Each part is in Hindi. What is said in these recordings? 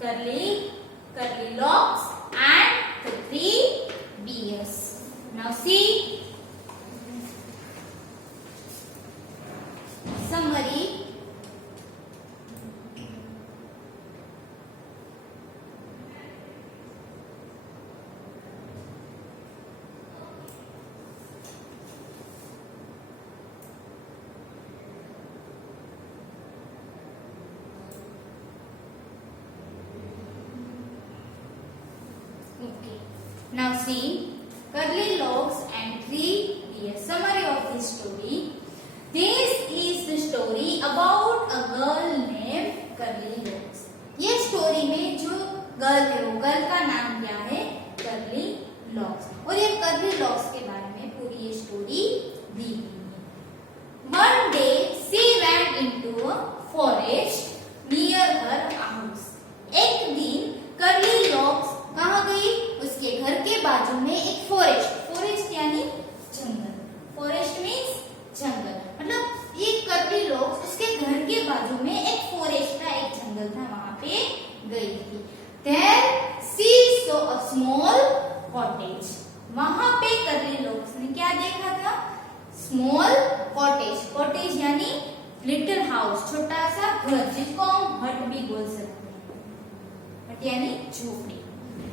curly locks and the 3 bears. Now see summary. Okay. Now see curly locks and 3 bears. Summary of this story. This is the story about a girl named Curly Locks. ये स्टोरी में जो गर्ल है वो गर्ल का नाम क्या है? Curly locks. और ये कर्ली लॉक्स के बारे में पूरी ये स्टोरी दी गई है. One day she went into a forest near her house. एक दिन कर्ली लॉक्स कहाँ गई? उसके घर के बाजू में एक फॉरेस्ट यानी जंगल. फॉरेस्ट मीन्स जंगल. मतलब ये कर्ली लॉक्स उसके घर के बाजू में एक फॉरेस्ट था, एक जंगल था, वहां पे गई थी. There she saw a small cottage. वहां पे कर्ली लॉक्स ने क्या देखा था? स्मॉल कॉटेज यानी लिटिल हाउस, छोटा सा घर, जिसको हम हट भी बोल सकते हैं. हट यानी झोपड़ी.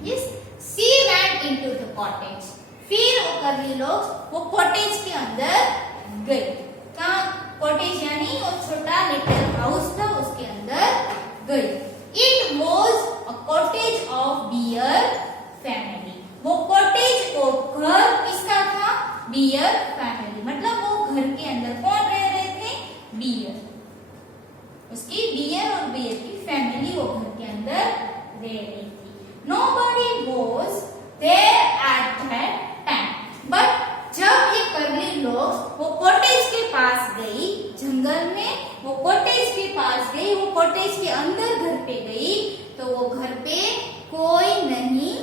Yes, she went into the cottage. फिर वो कर्ली लॉक्स वो कॉटेज के अंदर गई. कहाँ? कॉटेज यानी वो छोटा लिटिल हाउस था, उसके अंदर गई. It was a cottage of bear family. वो कॉटेज को घर किसका था? Beer family. मतलब वो घर के अंदर कौन रह रहे थे? बियर. उसकी बियर और बियर की फैमिली वो घर के अंदर रह रही थी. Nobody was there at that time. But जब ये कर्ली लॉक्स वो कॉटेज के पास गई, जंगल में वो कॉटेज के पास गई, वो कॉटेज के अंदर घर पे गई, तो वो घर पे कोई नहीं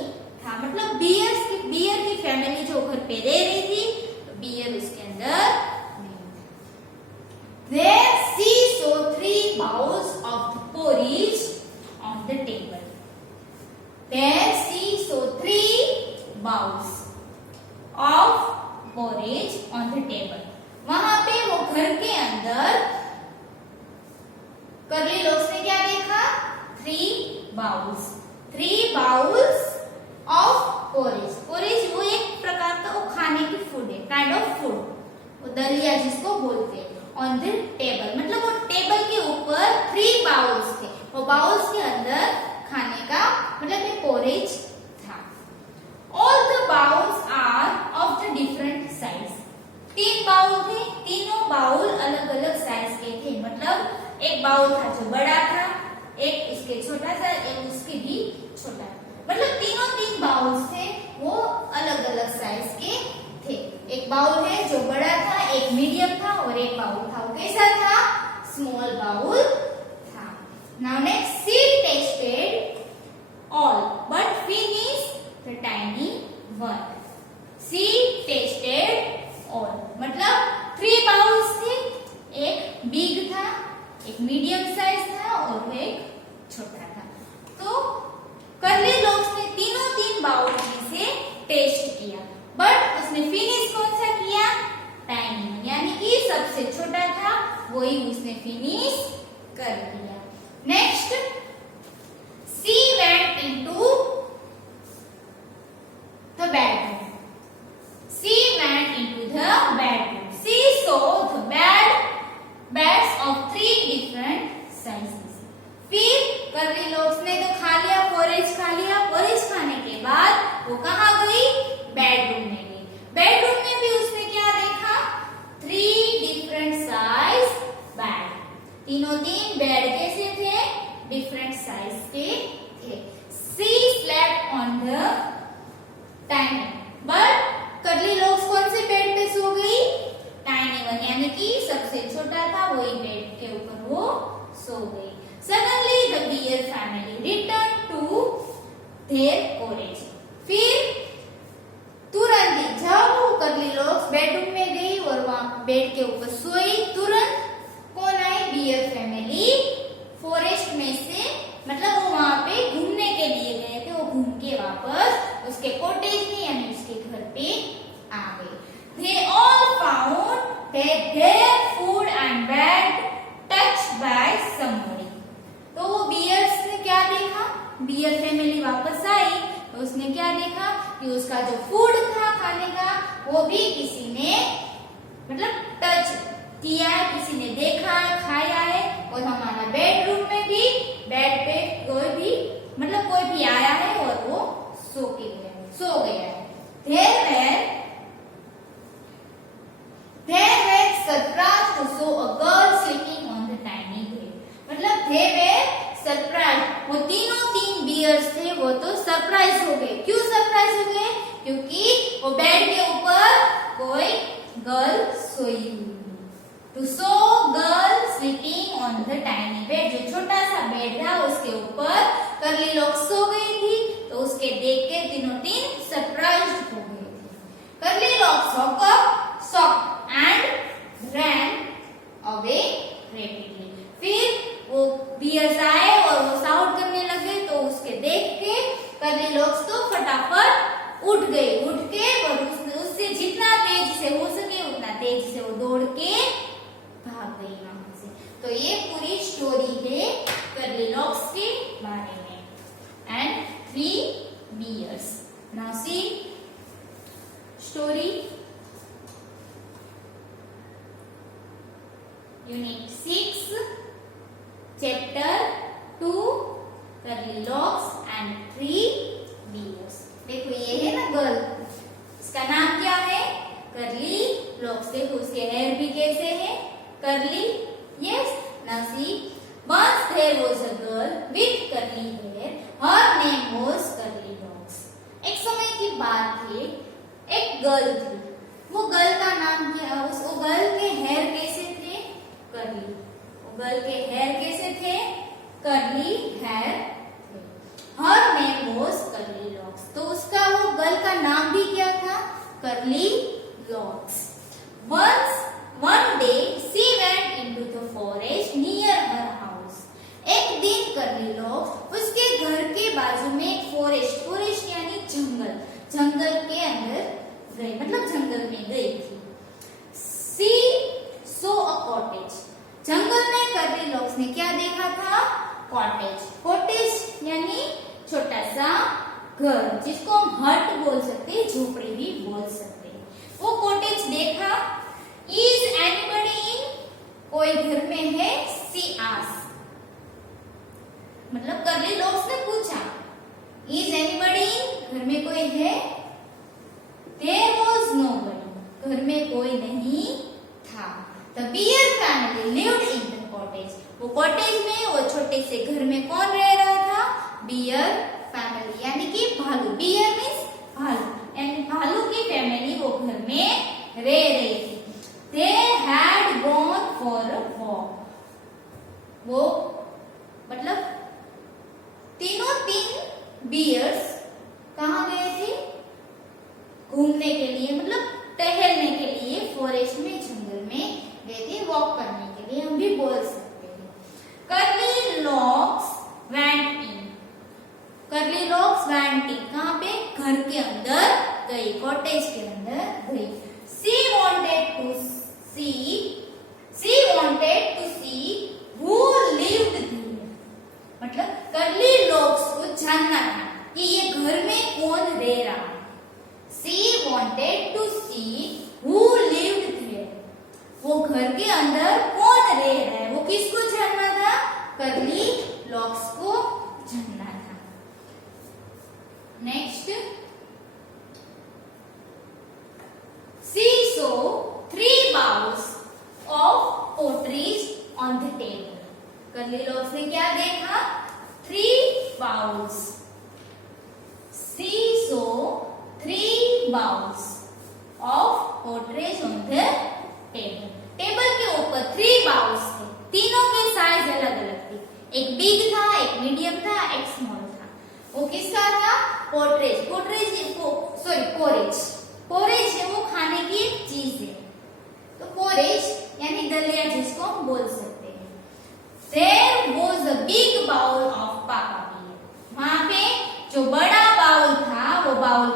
था. मतलब बियर की फैमिली जो घर पे रह रही थी, तो बियर उसके अंदर नहीं था. There she saw 3 bowls of porridge on the table. There she saw 3 bowls of porridge on the table. वहां पे वो घर के अंदर कर्ली लॉक्स ने क्या देखा? 3 बाउल्स ऑफ पोरेज वो एक प्रकार का वो खाने की फूड है, काइंड ऑफ फूड, वो दलिया जिसको बोलते हैं. ऑन द टेबल मतलब वो टेबल के ऊपर 3 बाउल्स थे. वो बाउल्स के अंदर खाने का मतलब ये पोरेज था. All the bowls are of the different size. 3 bowl थे, तीनों बाउल अलग अलग साइज के थे. मतलब एक बाउल था जो बड़ा था, एक इसके छोटा सा, एक उसके भी छोटा. मतलब तीनों 3 बाउल्स थे, वो अलग अलग साइज के थे. एक बाउल है जो बड़ा था, एक मीडियम था और एक बाउल था वो कैसा था? स्मॉल बाउल था. Now next she tasted all but finished the tiny one. She tasted all मतलब 3 बाउल्स थे, एक बिग था, एक मीडियम साइज था और एक छोटा था. तो कर्ली लॉक्स ने तीनों 3 बाउल में से टेस्ट किया, बट उसने फिनिश कौन सा किया? टाइनी, यानी कि सबसे छोटा था वही उसने फिनिश कर दिया. Next she went into the bedroom. She went into the bedroom. She saw the beds of 3 different sizes. फिर कर्ली लॉक्स ने तो खा लिया, पोरेज खाने के बाद वो कहाँ गई? बेडरूम में गई. बेडरूम में भी उसने क्या देखा? 3 डिफरेंट साइज बेड. तीनों 3 बेड कैसे थे? डिफरेंट साइज के थे. She slept on the tiny. But curly locks कौन से बेड पे सो गई? टाइनी वन, यानी कि सबसे छोटा था वही बेड के ऊपर वो सो गई. Suddenly the bear family returned to their cottage. फिर तुरंत ही जब वो कर्ली लॉक्स बेडरूम में गई और वहां बेड के ऊपर सोई, तुरंत कौन आई? बियर फैमिली फॉरेस्ट में से, मतलब वो वहां पे उसके कॉटेज में यानी उसके घर पे आ गए। They all found that their food and bed touched by somebody. तो वो बियर्स ने क्या देखा, बियर फैमिली वापस आई तो उसने क्या देखा कि उसका जो फूड था खाने का वो भी किसी ने मतलब टच किया है, किसी ने देखा है, खाया है। और हमारा बेडरूम में भी बेड पे कोई भी मतलब कोई भी आया है और वो सो गया है। They were surprised to saw a girl sleeping on the tiny bed. मतलब they were surprised, वो तीन बियर्स थे वो तो सरप्राइज हो गए। क्यों सरप्राइज हो गए? क्योंकि वो बेड के ऊपर कोई गर्ल सोई हुई। To saw girl sleeping on the tiny bed, जो छोटा सा बेड था उसके ऊपर कर्ली लॉक्स सो गई थी तो उसके देख के तीनों सरप्राइज्ड हो गए थे। Curly locks woke up, shocked and ran away rapidly. फिर वो बियर्स आए और वो साउट करने लगे तो उसके देख के कर्ली लॉक्स तो फटाफट उठ के और उससे जितना तेज से हो सके उतना तेज से वो दौड़ के भाग गई वहां से। तो ये पूरी स्टोरी है कर्ली लॉक्स के बारे में and 3 bears. Now see story unit 6 chapter 2 curly locks and 3 bears. देखो ये है ना गर्ल, इसका नाम क्या है? Curly locks. देखो उसके हेयर भी कैसे है? Curly. Yes, now see once there was a girl with curly hair, her name was curly locks. एक समय की बात थी, एक गर्ल थी, वो गर्ल का नाम क्या? वो गर्ल के हेयर कैसे थे? कर्ली। वो गर्ल के हेयर कैसे थे? कर्ली हेयर थे। Her name was curly locks, तो उसका वो गर्ल का नाम भी क्या था? Curly locks. One day she went into the forest near her house. एक दिन कर्ली लॉक्स उसके घर के बाजू में एक फॉरेस्ट यानी जंगल के अंदर गई, मतलब जंगल में गई थी। She saw a cottage. जंगल में कर्ली लॉक्स ने क्या देखा था? कॉटेज यानी छोटा सा घर, जिसको हम हट बोल सकते हैं, झोपड़ी भी बोल सकते हैं। वो कॉटेज देखा। Is anybody in? कोई घर में है? She asked. मतलब कर्ली लॉक्स ने पूछा Is anybody in? घर में कोई है? There was nobody. घर में कोई नहीं था। The bear family lived in the cottage. वो कॉटेज में वो छोटे से घर में कौन रह रहा था? बियर फैमिली यानी कि भालू। बियर मीन्स भालू, यानी भालू की फैमिली वो घर में रह रही थी। They had gone for a walk. वो मतलब तीन बियर्स कहाँ गए थे? घूमने के लिए, मतलब टहलने के लिए फॉरेस्ट में, जंगल में गए थे, वॉक करने के लिए हम भी बोल सकते हैं। Curly locks went in. Curly locks went in कहाँ पे? घर के अंदर गई, कॉटेज के अंदर गई। She wanted to see who lived there. मतलब कर्ली लॉक्स को जानना था कि ये घर में कौन रह रहा है। She wanted to see who lived there. वो घर के अंदर कौन रह रहा है, वो किसको जानना था? कर्ली लॉक्स को जानना था। Next, she saw 3 bowls of potteries on the table. Curly locks ने क्या देखा? 3 bowls. She saw 3 bowls of potteries on the table. Table के ऊपर 3 बाउल्स थे, तीनों के साइज अलग अलग थे। एक बिग था, एक मीडियम था, एक स्मॉल था। वो किसका था? पोरेज है वो खाने की एक चीज है। तो पोरेज यानी दलिया जिसको हम बोल सकते हैं। There was a big bowl of papa bear. वहां पे जो बड़ा बाउल था वो बाउल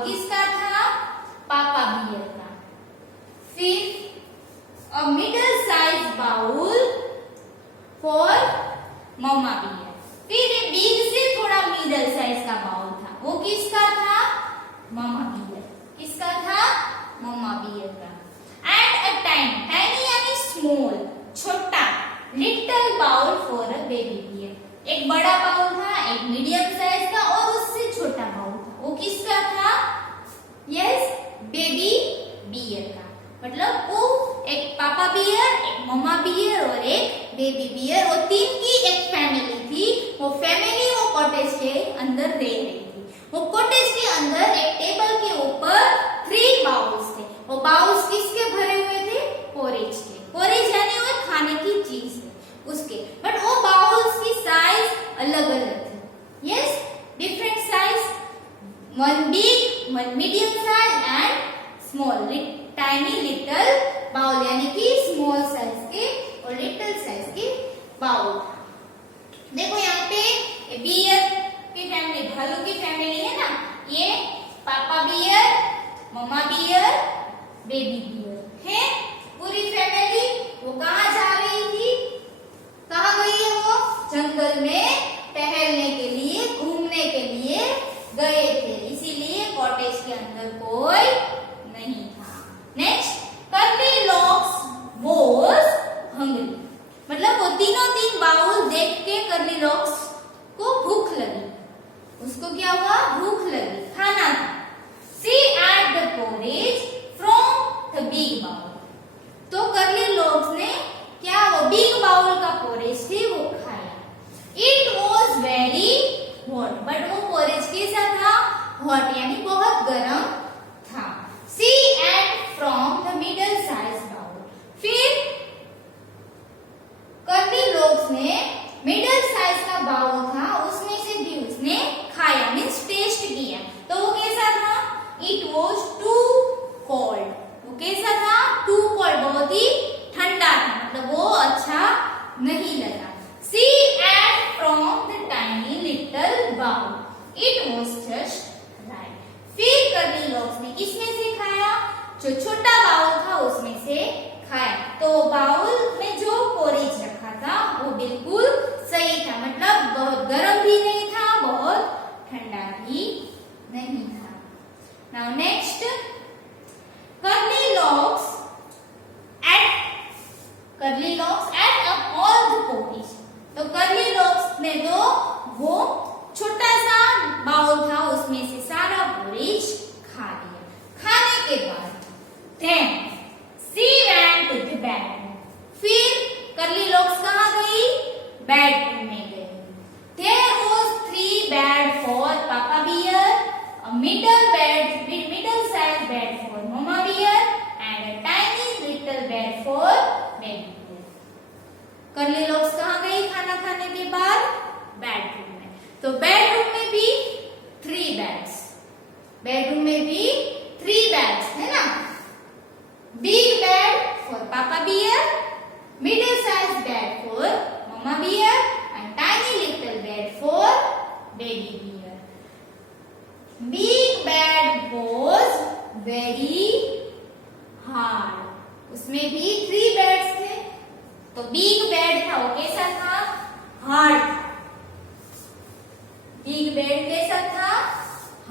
मम्मा बियर। फिर ये बिग से थोड़ा मिडल साइज का बाउल था, वो किसका था? Mama bear. किसका था? मम्मा बियर का। एंड अ टाइनी, टाइनी यानी स्मॉल, छोटा, little bowl for a baby bear. एक बड़ा बाउल था, एक मीडियम साइज का और उससे छोटा बाउल था, वो किसका था? यस, बेबी बियर का। मतलब वो एक पापा बियर, एक मम्मा बियर और एक बेबी बियर, वो तीन की एक फैमिली थी। वो फैमिली वो कॉटेज के अंदर रह रही थी। वो कॉटेज के अंदर एक टेबल के ऊपर 3 बाउल्स थे। वो बाउल्स किसके भरे हुए थे? पोरेज के। पोरेज यानी वो खाने की चीज है उसके, बट वो बाउल्स की साइज अलग अलग थी। Yes, different size, one big, one medium size and small, tiny little bowl, यानी कि स्मॉल साइज के और लिटिल साइज के बाउल। देखो यहाँ पे बियर की फैमिली, भालू की फैमिली है ना, ये papa bear, mama bear, baby beer है पूरी फैमिली। वो कहाँ जा रही थी? कहाँ गई है वो? जंगल में टहलने के लिए, घूमने के लिए गए थे, इसीलिए कॉटेज के अंदर कोई नहीं था। Next, curly locks was hungry. मतलब वो तीन बाउल देख के कर्ली लॉक्स को भूख लगी। उसको क्या हुआ? भूख लगी, खाना था। She ate the porridge from the big bowl. तो कर्ली लॉक्स ने क्या, वो बिग बाउल का पोरेज थी वो खाया। It was very hot, but वो पोरेज कैसा था? हॉट यानी बहुत गर्म था। She ate from the middle size bowl. फिर कर्ली लॉक्स ने मिडल साइज का बाउल था उसमें से भी उसने खाया, मीन्स टेस्ट किया। तो वो कैसा था? It was too cold. वो कैसा था? टू कोल्ड, बहुत ही ठंडा था, मतलब वो अच्छा नहीं लगा। She ate from the tiny little bowl. It was just right. फिर कर्ली लॉक्स ने किसमें से खाया? जो छोटा बाउल था उसमें से खाया। तो बाउल में जो पोरेज रखा था वो बिल्कुल सही था, मतलब बहुत गर्म भी नहीं था, बहुत ठंडा भी नहीं था। Now next, curly locks ate up all the porridge. तो कर्ली लॉक्स ने तो वो छोटा सा बाउल था उसमें से सारा पोरेज खा लिया। खाने के बाद then she went to the bedroom. फिर कर्ली लॉक्स कहाँ गई? बेडरूम में गई। There was 3 bed for Papa Bear, a middle size bed for Mama Bear, and a tiny little bed for Baby Bear. Curly locks कहाँ गई खाना खाने के बाद? बेडरूम में। तो बेडरूम में भी 3 बेड्स, बेडरूम में भी 3 बेड्स है ना। Big bed for Papa Bear, middle size bed for Mama Bear, and tiny little bed for Baby Bear. Big bed was very hard. उसमें भी 3 बेड्स थे। तो बिग बेड था वो कैसा था? हार्ड था। बिग बेड कैसा था?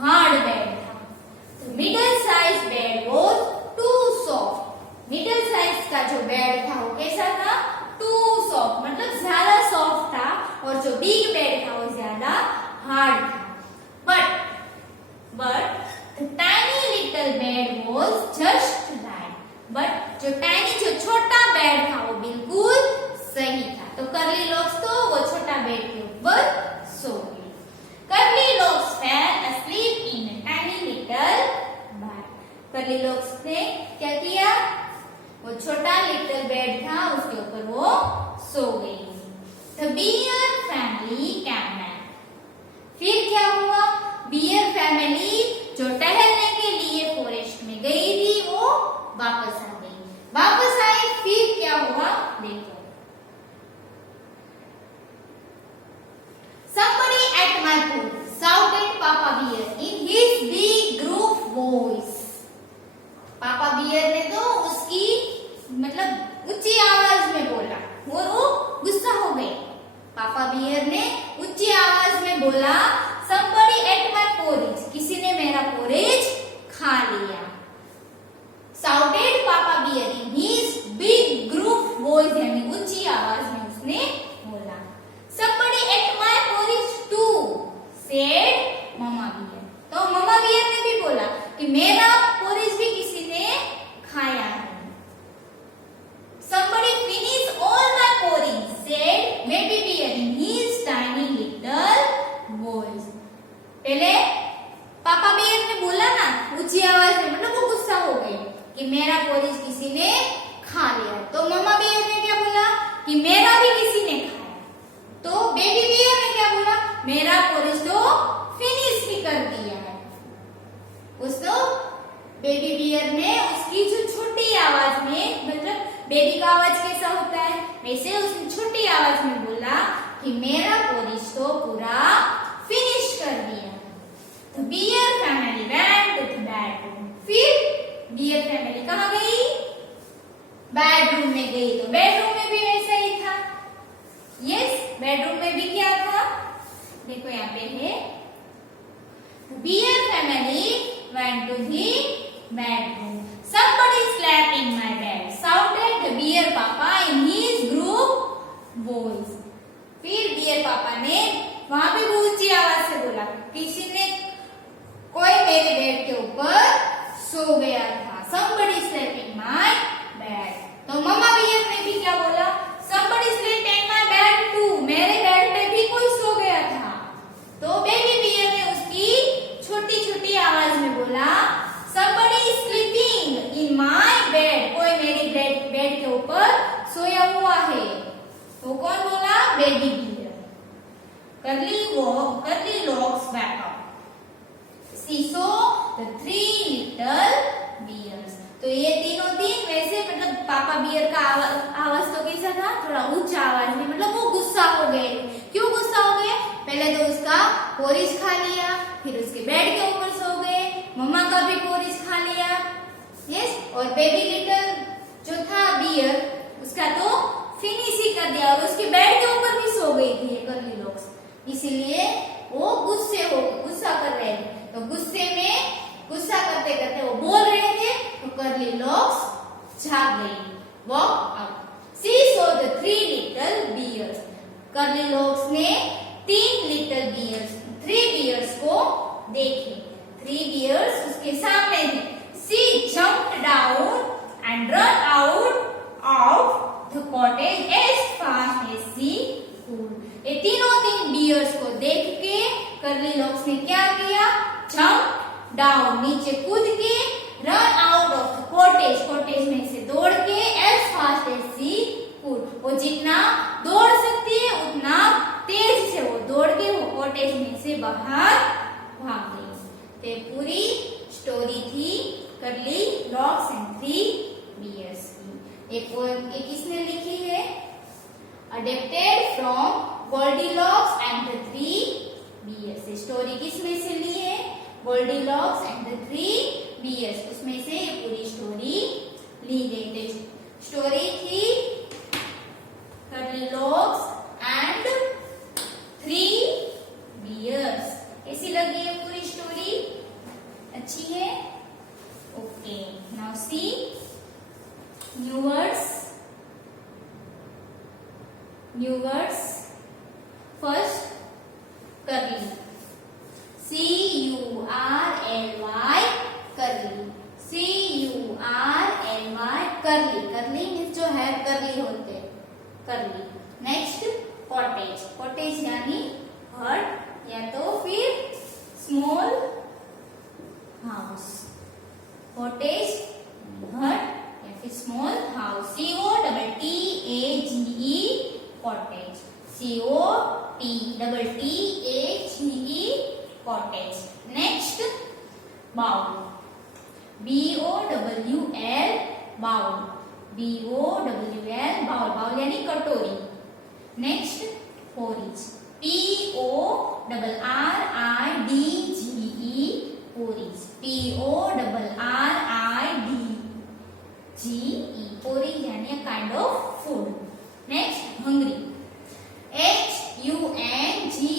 हार्ड बेड था। तो middle size bed was too soft. Middle size का जो बेड था वो कैसा था? टू सॉफ्ट, मतलब ज्यादा सॉफ्ट था, और जो बिग बेड था वो ज्यादा हार्ड था। But the tiny little bed was just right. But जो छोटा बेड था वो बिल्कुल सही था। तो कर्ली लॉक्स तो वो छोटा बेड के ऊपर सो गई। Curly locks fail asleep in a tiny little bed. Curly locks ने क्या किया? वो छोटा लिटिल बेड था उसके ऊपर वो सो गई। The bear family came back. फिर क्या हुआ? बियर फैमिली जो टहलने के लिए फॉरेस्ट में गई थी वो वापस आ गई। वापस आई, फिर क्या हुआ देखो। Somebody at my pool shouted Papa Bear in his big group voice. पापा बियर ने तो उसकी मतलब ऊंची आवाज में बोला और वो गुस्सा हो गई। पापा बियर ऊंची आवाज में बोला somebody ate my porridge, किसी ने मेरा porridge खा लिया। Shouted Papa Bear in his big group voice, यानी ऊंची आवाज में उसने बोला। Somebody ate my porridge too, said Mama Bear। तो Mama Bear ने भी बोला कि मेरा porridge भी किसी ने खाया है। Somebody finished all my porridge, said Baby Bear in his tiny little voice। पहले पापा बेयर ने बोला ना ऊंची आवाज में, मतलब वो गुस्सा हो गई कि मेरा पोरिज किसी ने खा लिया। तो मम्मा बेयर ने क्या बोला कि मेरा भी किसी ने खाया। तो बेबी बेयर ने क्या बोला, मेरा पोरिज तो फिनिश भी कर दिया है। उसको बेबी बियर ने उसकी जो छोटी आवाज में, मतलब बेबी का आवाज कैसा होता है वैसे उसने छोटी आवाज में बोला कि मेरा पोरिज तो पूरा फिनिश कर दिया। तो beer family went to the bedroom। फिर बियर फैमिली कहाँ गई, बेडरूम में गई। तो बेडरूम में भी वैसा ही था। यस, बेडरूम में भी क्या था, देखो यहाँ पे है, beer family went to the bedroom। Somebody slept in my bed, shouted the bear papa in his group voice। फिर बियर पापा ने वहां पे ऊंची आवाज से बोला, किसी ने, कोई मेरे बेड के ऊपर सो गया था। Somebody slept in my bed। तो मम्मा बियर ने भी क्या बोला, Somebody slept in my bed too, मेरे बेड पे भी कोई सो गया था। तो बेबी बियर ने उसकी छोटी छोटी आवाज में बोला, Somebody is sleeping in my bed, कोई मेरी बेड के ऊपर सोया हुआ है। तो कौन बोला, baby bear. Curly logs back up। She saw the three little bears। तो ये तीनों दिन वैसे, मतलब पापा बियर का आवाज तो कैसा था, थोड़ा ऊंचा आवाज में, मतलब वो गुस्सा हो गए। क्यों गुस्सा हो गए, पहले तो उसका पोरिज खा लिया, फिर उसके बेड के ऊपर सो गए, मम्मा का भी पोरिज खा लिया। यस, और बेबी लिटिल जो था बियर, उसका तो फिनिश ही कर दिया और उसके बेड के ऊपर भी सो गई थी ये कर्ली लॉक्स। इसीलिए वो गुस्सा कर रहे थे। तो गुस्सा करते करते वो बोल रहे थे, तो कर्ली लॉक्स जाग गई। Woke up. She saw the three little bears. Curly locks ने थ्री बियर्स को देखे। थ्री बियर्स उसके सामने थे। She jumped down and run out of the cottage as fast as she could. ये तीन बियर्स को देख के कर्ली लॉक्स ने क्या किया, जंप डाउन, नीचे कूद के, run out of the cottage में से दौड़ के, as fast as she could, वो जितना दौड़ सकती है उतना तेज से वो दौड़ के वो कॉटेज में से बाहर भाग गई। तो पूरी स्टोरी थी curly locks and three bears की। एक किसने लिखी है, adapted from Goldilocks and the three bears. Story किसमें से ली है, Goldilocks and the three bears, उसमें से ये पूरी स्टोरी ली गई थी। स्टोरी थी curly locks and three bears. कैसी लगी है पूरी स्टोरी, अच्छी है? Okay, now see new words. First curly, CURLY, curly, CURLY, curly means जो हेयर कर्ली होते हैं, कर्ली। नेक्स्ट कॉटेज यानी घर या तो फिर स्मॉल हाउस। कॉटेज घर या फिर small house. COTTAGE, cottage. COTTAGE, cottage. Next bowl, BOWL, bowl, BOWL, bowl यानी कटोरी। Next porridge, PORRIDGE, porridge, PORRIDGE, porridge यानी a kind of food। Next hungry, HUNGRY,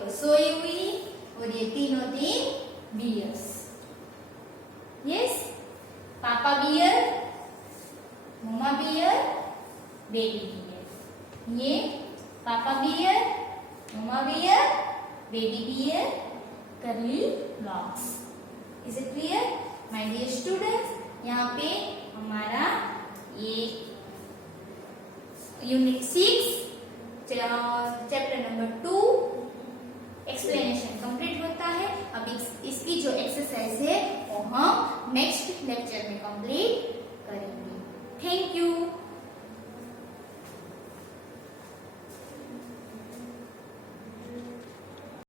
ऊपर सोई हुई, और ये तीनों तीन bears. Yes, papa bear, mama bear, baby bear. ये papa bear, mama bear, baby bear, curly locks. Is it clear my dear students? यहाँ पे हमारा ये unit 6 chapter number 2 explanation complete होता है। अब इसकी जो एक्सरसाइज है वो हम नेक्स्ट लेक्चर में कंप्लीट